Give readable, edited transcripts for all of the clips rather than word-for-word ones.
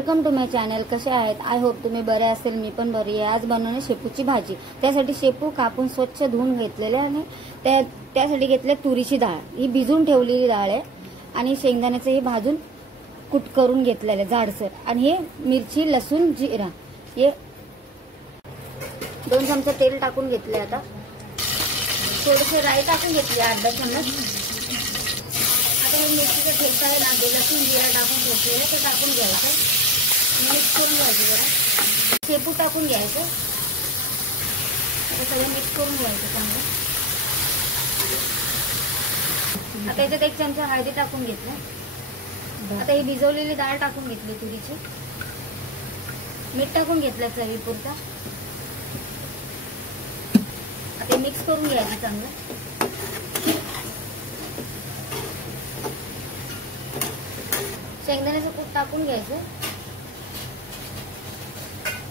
Welcome to my channel. कसे आहेत? I hope तुम्ही बरे असेल. मी पण बरी आहे. आज बनवणे शेपूची भाजी. त्यासाठी शेपू कापून स्वच्छ धुवून घेतलेले आणि त्यासाठी घेतले तुरीची डाळ. ही भिजून ठेवलेली डाळ आहे आणि शेंगदाण्याचं हे भाजून कूट करून घेतलेले जाडसर. आणि हे मिरची, लसूण, जिरा हे 2 चमचे तेल टाकून घेतले. आता थोडेसे राई टाकून घेतले 8-10 चम्मच. आता हे मिरचीचं ठेचा आहे ना, लसूण जिरा टाकून ठेवलेलं ते टाकून घ्यायचं. मिक्स करून घ्यायचं. जरा शेपू टाकून घ्यायचं. आता सगळं मिक्स करून घ्यायचं चांगलं. आता याच्यात 1 चमचा हळदी टाकून घेतलं. आता ही भिजवलेली डाळ टाकून घेतली तुरीची. मीठ टाकून घेतलं चवीपुरता. आता मिक्स करून घ्यायचं चांगलं. शेंगदाण्याचं कूट टाकून घ्यायचं.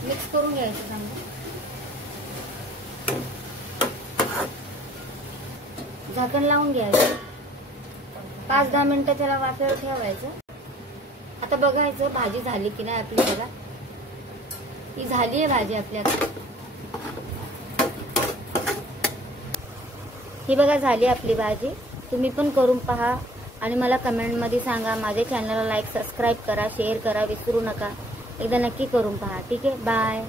मिक्स करून घ्यायचं चांगलं. झाकण लावून घ्यायचं. 5-10 मिनिटं त्याला वाफेवर ठेवायचं. आता बघायचं भाजी झाली की नाही आपली. बघा ही झाली आहे भाजी आपल्याला. ही बघा झाली आपली भाजी. तुम्ही पण करून पहा आणि मला कमेंटमध्ये सांगा. माझ्या चॅनलला लाईक, सबस्क्राईब करा, शेअर करा विसरू नका. एकदा नक्की करून पहा. ठीक आहे, बाय.